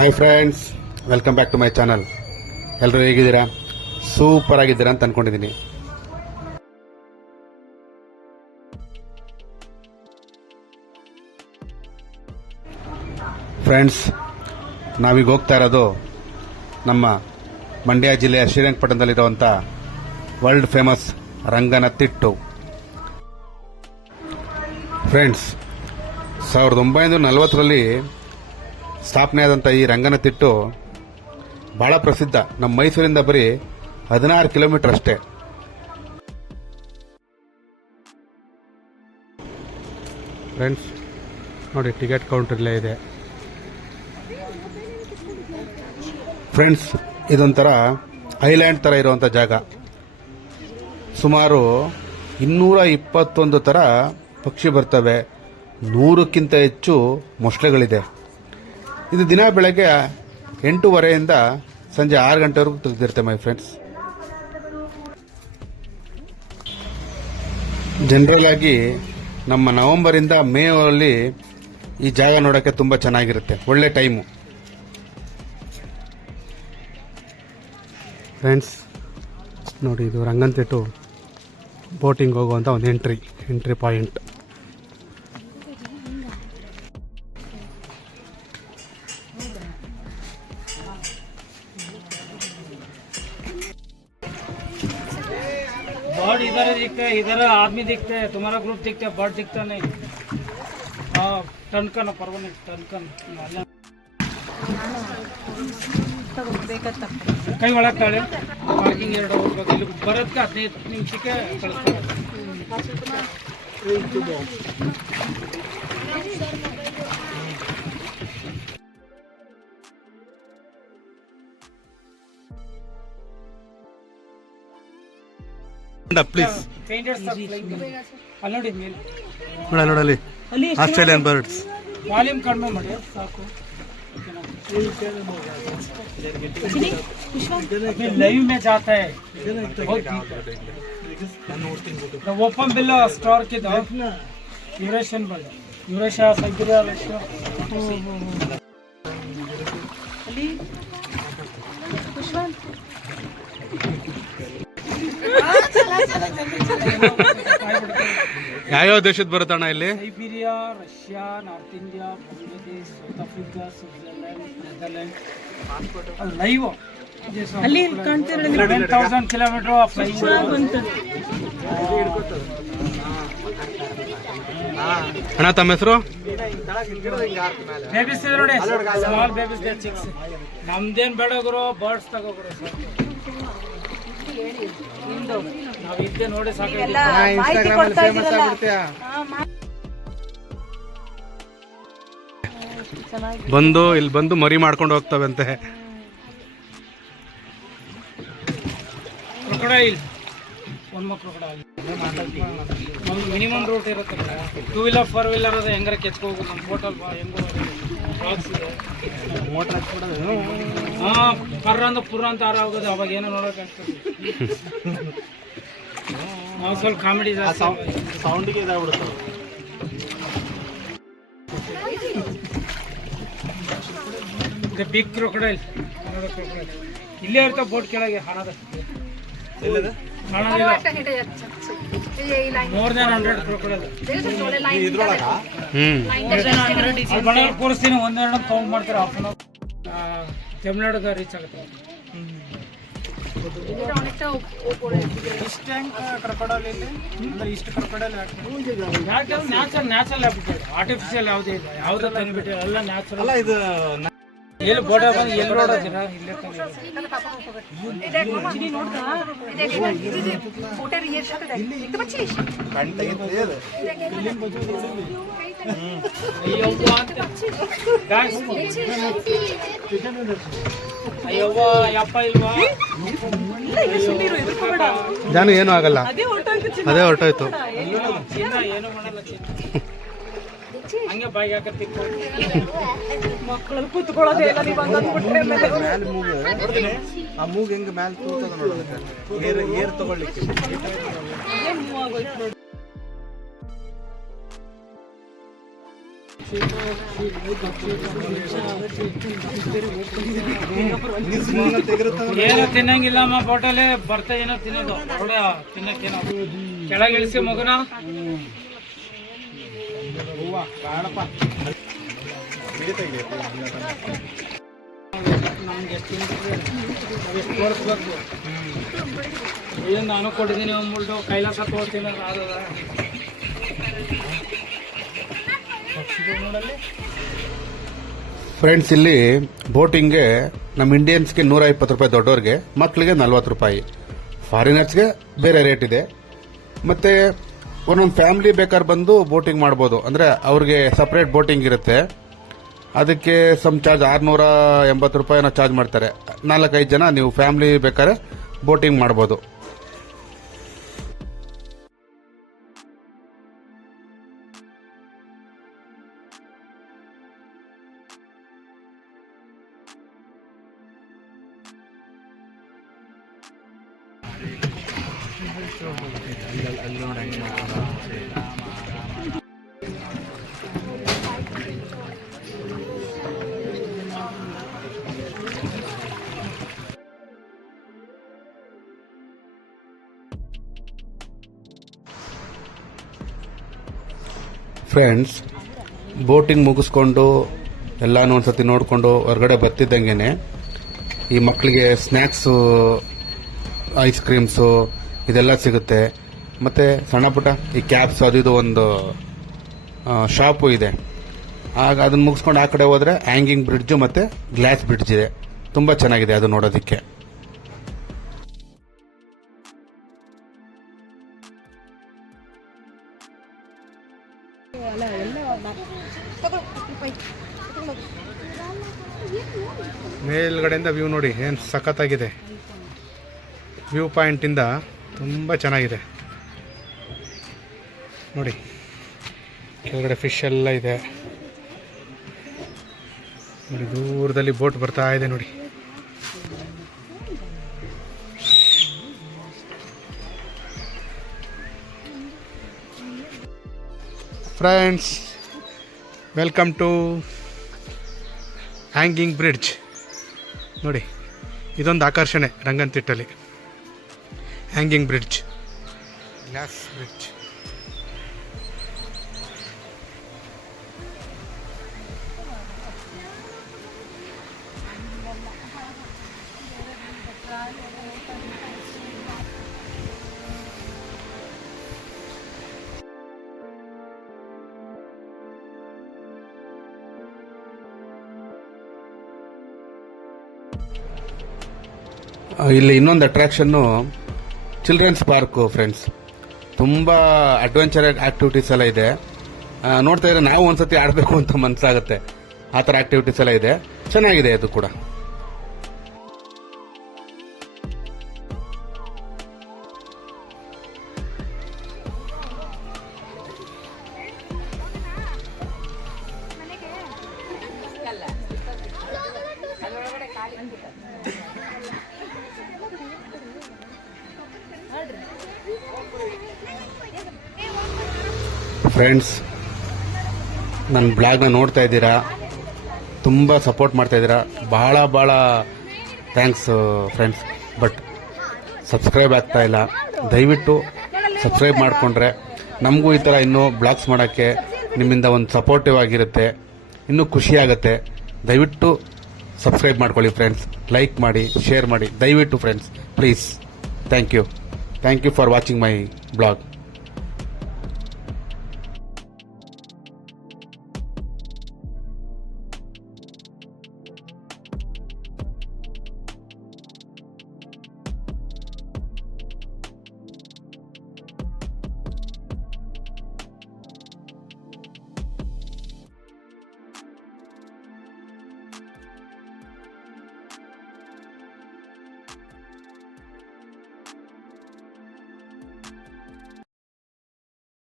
Hi friends, welcome back to my channel. ಎಲ್ಲರೂ ಹೇಗಿದ್ದೀರಾ? Super ಆಗಿದ್ದೀರಾ ಅಂತ ಅಂದ್ಕೊಂಡಿದ್ದೀನಿ. ಫ್ರೆಂಡ್ಸ್, ನಾವೀಗ ಹೋಗ್ತಾ ಇರೋದು ನಮ್ಮ ಮಂಡ್ಯ ಜಿಲ್ಲೆಯ ಶ್ರೀರಂಗಪಟ್ಟಣದಲ್ಲಿರುವಂಥ ವರ್ಲ್ಡ್ ಫೇಮಸ್ ರಂಗನತಿಟ್ಟು. ಫ್ರೆಂಡ್ಸ್, 1940ರಲ್ಲಿ ಸ್ಥಾಪನೆಯಾದಂಥ ಈ ರಂಗನತಿಟ್ಟು ಬಹಳ ಪ್ರಸಿದ್ಧ. ನಮ್ಮ ಮೈಸೂರಿಂದ ಬರೀ 16 ಕಿಲೋಮೀಟರ್ ಅಷ್ಟೇ. ಫ್ರೆಂಡ್ಸ್ ನೋಡಿ, ಟಿಕೆಟ್ ಕೌಂಟರ್ ಇಲ್ಲೇ ಇದೆ. ಫ್ರೆಂಡ್ಸ್, ಇದೊಂಥರ ಐಲ್ಯಾಂಡ್ ಥರ ಇರುವಂಥ ಜಾಗ. ಸುಮಾರು 221 ಥರ ಪಕ್ಷಿ ಬರ್ತವೆ. 100ಕ್ಕಿಂತ ಹೆಚ್ಚು ಮೊಸಳೆಗಳಿದೆ. ಇದು ದಿನ ಬೆಳಗ್ಗೆ 8:30ಯಿಂದ ಸಂಜೆ 6 ಗಂಟೆವರೆಗೂ ತೆಗೆದಿರುತ್ತೆ ಮೈ ಫ್ರೆಂಡ್ಸ್. ಜನರಲ್ ಆಗಿ ನಮ್ಮ ನವೆಂಬರಿಂದ ಮೇ ಅಲ್ಲಿ ಈ ಜಾಗ ನೋಡೋಕ್ಕೆ ತುಂಬ ಚೆನ್ನಾಗಿರುತ್ತೆ, ಒಳ್ಳೆ ಟೈಮು. ಫ್ರೆಂಡ್ಸ್ ನೋಡಿ, ಇದು ರಂಗನತಿಟ್ಟು ಬೋಟಿಂಗ್ ಹೋಗುವಂಥ ಒಂದು ಎಂಟ್ರಿ ಪಾಯಿಂಟ್. बर्ड इधर दिखते है, इधर आदमी दिखते है, तुम्हारा ग्रुप दिखते है, बर्ड दिखता नहीं. टनकन परवन टनकन ಕೈ ಒಳಗೆ ತಾಳೆ ಪಾರ್ಕಿಂಗ್ 2 ಹೋಗ್ಬೇಕು. ಇಲ್ಲಿ ಬರೋದಕ್ಕೆ 15 ನಿಮಿಷಕ್ಕೆ ಕಳಿಸ್ತಾರೆ. ಪ್ಲೀಸ್ ಅಲ್ಲಿ ನೋಡಿ, ನೋಡಲ್ಲಿ ಆಸ್ಟ್ರೇಲಿಯನ್ ಬರ್ಡ್ಸ್. ವಾಲ್ಯೂಮ್ ಕಡಿಮೆ ಮಾಡಿ ಸಾಕು. लाइव में जाता है, ओपन बिल स्टोर के दो यूरेशियन बल यूरेशिया साइबेरिया रशिया ಯಾವ್ಯಾವ ದೇಶದ ಬರುತ್ತಣ್ಣ ಇಲ್ಲಿ? Siberia, Russia, north India, Bangladesh, south Africa, Switzerland, Netherland. Live ಅಲ್ಲಿ ಕಾಣ್ತಿರೋ 11,000 ಕಿಲೋಮೀಟರ್ ಆಫ್ ಲೈವ್. ಅಣ್ಣ, ತಮ್ಮ ಹೆಸರು? ಬೇಬಿಸ್ ನೋಡಿ, ಸ್ಮಾಲ್ ಬೇಬಿಸ್, ಚಿಕ್ಸ್. ನಮ್ದೇನ್ ಬೇಡ ಗುರು, ಬರ್ಡ್ಸ್ ತಗೋಗುರು. ನಾವ್ ಇದ್ದೆ ನೋಡಿ ಬಂದು ಇಲ್ಲಿ ಬಂದು ಮರಿ ಮಾಡ್ಕೊಂಡು ಹೋಗ್ತವಂತೆ. ಕ್ರೊಕೊಡೈಲ್, ಒಂದು ಕ್ರೊಕೊಡೈಲ್. ಒಂದು ಮಿನಿಮಮ್ ರೂಟ್ ಇರುತ್ತೆ. 2 ವೀಲರ್ 4 ವೀಲರ್ ಅದ ಹೆಂಗಾರ ಕೆಚ್ಕೊ ಹೋಗೋದು. ನಮ್ಮ ಹೋಟೆಲ್ ಹೆಂಗೋ ಪರ್ರ ಅಂತ ಪುರ ಅಂತ ಆರ ಹೋಗೋದು. ಅವಾಗ ಏನೋ ನೋಡೋಕ್ಕಾಗ್ತದೆ. ನಾವು ಸ್ವಲ್ಪ ಕಾಮಿಡಿ ಸೌಂಡಿಗೆ ಇದಾಗ್ಬಿಡುತ್ತೆ. ಬಿಗ್ ಕ್ರೊಕೊಡೈಲ್ ಇಲ್ಲೇ ಇರ್ತಾವ ಬೋಟ್ ಕೆಳಗೆ. ಹಣದ ಮೋರ್ ದನ್ 100 ಕ್ರೊಕೊಡೈಲ್ ಬಳ್ಳಾರಿ ಕೂರಿಸ್ತೀನಿ. 1-2 ಕೌಂಟ್ ಮಾಡ್ತಾರೆ. ಹಾಫ್ ಅನ್ ಅವರ್ ತಮಿಳ್ನಾಡಿಗೆ ರೀಚ್ ಆಗುತ್ತೆ. ನ್ಯಾಚುರಲ್ ಹ್ಯಾಬಿಟೇಟ್, ಆರ್ಟಿಫಿಷಿಯಲ್ ಯಾವುದೇ ಇಲ್ಲ. ಯಾವುದೇ ತಂದುಬಿಟ್ಟು ಎಲ್ಲ ನ್ಯಾಚುರಲ್. ಎಲ್ಲಿ ಬೋಟ ಬಂದು ಎಲ್ಲಿ ನೋಡೋದಿರ ಇಲ್ಲೇ ಅಯ್ಯವ್ವ ಯಪ್ಪ ಇಲ್ವಾ? ಜಾನು ಏನೂ ಆಗಲ್ಲ, ಅದೇ ಹೊರಟೋಯ್ತು. ಏನು ಮಾಡಲ್ಲ, ಹಂಗೆ ಬಾಯಿಗೆ ಹಾಕಿ ಮಕ್ಕಳಲ್ಲಿ ಕೂತ್ಕೊಳ್ಳೋದೇ ಇಲ್ಲ. ನೀವು ಹಂಗಂದ್ಬಿಟ್ರೆ ಆ ಮೂಗು ಹೆಂಗೆ ಮ್ಯಾಲೆ ತೂತದ ನೋಡೋದಕ್ಕೆ ಏರ್ ತಗೊಳ್ಳಿಕ್ಕೆ. ಏನೋ ತಿನ್ನಂಗಿಲ್ಲಮ್ಮ ಬೋಟಲ್ಲಿ ಬರ್ತಾ ಏನೋ ತಿನ್ನೋದು ಹೊರಡ ತಿನ್ನಕ್ಕೇನೋ ಕೆಳಗೆ ಇಳಿಸಿ ಮಗುನ. ನಮ್ಗೆ ಎಷ್ಟು ತೋರಿಸ್ಬೇಕು ಏನು ನಾನು ಕೊಟ್ಟಿದ್ದೀನಿ ಅಂದ್ಬಿಟ್ಟು ಕೈಲಾಸ ತೋರಿಸ್ತೀನಿ ಆದದ. ಫ್ರೆಂಡ್ಸ್, ಇಲ್ಲಿ ಬೋಟಿಂಗ್ಗೆ ನಮ್ಮ ಇಂಡಿಯನ್ಸ್ಗೆ 120 ರೂಪಾಯಿ, ದೊಡ್ಡವ್ರಿಗೆ, ಮಕ್ಕಳಿಗೆ 40 ರೂಪಾಯಿ. ಫಾರಿನರ್ಸ್ಗೆ ಬೇರೆ ರೇಟ್ ಇದೆ. ಮತ್ತು ಒಂದೊಂದು ಫ್ಯಾಮಿಲಿ ಬೇಕಾದ್ರೆ ಬಂದು ಬೋಟಿಂಗ್ ಮಾಡ್ಬೋದು. ಅಂದರೆ ಅವ್ರಿಗೆ ಸಪ್ರೇಟ್ ಬೋಟಿಂಗ್ ಇರುತ್ತೆ. ಅದಕ್ಕೆ ಸಮ್ ಚಾರ್ಜ್ 680 ರೂಪಾಯಿನ ಚಾರ್ಜ್ ಮಾಡ್ತಾರೆ. 4-5 ಜನ ನೀವು ಫ್ಯಾಮಿಲಿ ಬೇಕಾದ್ರೆ ಬೋಟಿಂಗ್ ಮಾಡ್ಬೋದು. ಫ್ರೆಂಡ್ಸ್, ಬೋಟಿಂಗ್ ಮುಗಿಸ್ಕೊಂಡು ಎಲ್ಲಾನು ಒಂದ್ಸತಿ ನೋಡಿಕೊಂಡು ಹೊರಗಡೆ ಬರ್ತಿದ್ದಂಗೆ ಈ ಮಕ್ಕಳಿಗೆ ಸ್ನ್ಯಾಕ್ಸು, ಐಸ್ ಕ್ರೀಮ್ಸು ಇದೆಲ್ಲ ಸಿಗುತ್ತೆ. ಮತ್ತು ಸಣ್ಣ ಪುಟ್ಟ ಈ ಕ್ಯಾಪ್ಸ್ ಅದು ಇದು ಒಂದು ಶಾಪು ಇದೆ. ಆಗ ಅದನ್ನು ಮುಗಿಸ್ಕೊಂಡು ಆ ಕಡೆ ಹೋದರೆ ಹ್ಯಾಂಗಿಂಗ್ ಬ್ರಿಡ್ಜು ಮತ್ತು ಗ್ಲಾಸ್ ಬ್ರಿಡ್ಜ್ ಇದೆ. ತುಂಬ ಚೆನ್ನಾಗಿದೆ ಅದು ನೋಡೋದಕ್ಕೆ. ಮೇಲ್ಗಡೆಯಿಂದ ವ್ಯೂ ನೋಡಿ, ಏನು ಸಖತ್ತಾಗಿದೆ. ವ್ಯೂ ಪಾಯಿಂಟಿಂದ ತುಂಬ ಚೆನ್ನಾಗಿದೆ ನೋಡಿ. ಕೆಳಗಡೆ ಫಿಶ್ ಎಲ್ಲ ಇದೆ ನೋಡಿ. ದೂರದಲ್ಲಿ ಬೋಟ್ ಬರ್ತಾ ಇದೆ ನೋಡಿ. Friends, welcome to hanging bridge ನೋಡಿ. ಇದೊಂದು ಆಕರ್ಷಣೆ ರಂಗನತಿಟ್ಟಲ್ಲಿ, ಹ್ಯಾಂಗಿಂಗ್ ಬ್ರಿಡ್ಜ್, ಗ್ಲಾಸ್ ಬ್ರಿಡ್ಜ್. ಇಲ್ಲಿ ಇನ್ನೊಂದು ಅಟ್ರಾಕ್ಷನ್ನು ಚಿಲ್ಡ್ರನ್ಸ್ ಪಾರ್ಕು ಫ್ರೆಂಡ್ಸ್. ತುಂಬ ಅಡ್ವೆಂಚರ್ ಆಕ್ಟಿವಿಟೀಸ್ ಎಲ್ಲ ಇದೆ. ನೋಡ್ತಾ ಇದ್ರೆ ನಾವು ಒಂದ್ಸತಿ ಆಡಬೇಕು ಅಂತ ಮನಸ್ಸಾಗುತ್ತೆ. ಆ ಥರ ಆಕ್ಟಿವಿಟೀಸ್ ಎಲ್ಲ ಇದೆ. ಚೆನ್ನಾಗಿದೆ ಅದು ಕೂಡ. ಫ್ರೆಂಡ್ಸ್, ನನ್ನ ಬ್ಲಾಗ್ನ ನೋಡ್ತಾ ಇದ್ದೀರಾ, ತುಂಬ ಸಪೋರ್ಟ್ ಮಾಡ್ತಾ ಇದ್ದೀರಾ. ಭಾಳ ಥ್ಯಾಂಕ್ಸ್ ಫ್ರೆಂಡ್ಸ್. ಬಟ್ ಸಬ್ಸ್ಕ್ರೈಬ್ ಆಗ್ತಾ ಇಲ್ಲ. ದಯವಿಟ್ಟು ಸಬ್ಸ್ಕ್ರೈಬ್ ಮಾಡಿಕೊಂಡ್ರೆ ನಮಗೂ ಈ ಥರ ಇನ್ನೂ ಬ್ಲಾಗ್ಸ್ ಮಾಡೋಕ್ಕೆ ನಿಮ್ಮಿಂದ ಒಂದು ಸಪೋರ್ಟಿವ್ ಆಗಿರುತ್ತೆ, ಇನ್ನೂ ಖುಷಿಯಾಗುತ್ತೆ. ದಯವಿಟ್ಟು ಸಬ್ಸ್ಕ್ರೈಬ್ ಮಾಡ್ಕೊಳ್ಳಿ ಫ್ರೆಂಡ್ಸ್. ಲೈಕ್ ಮಾಡಿ, ಶೇರ್ ಮಾಡಿ ದಯವಿಟ್ಟು friends, please. Thank you for watching my blog.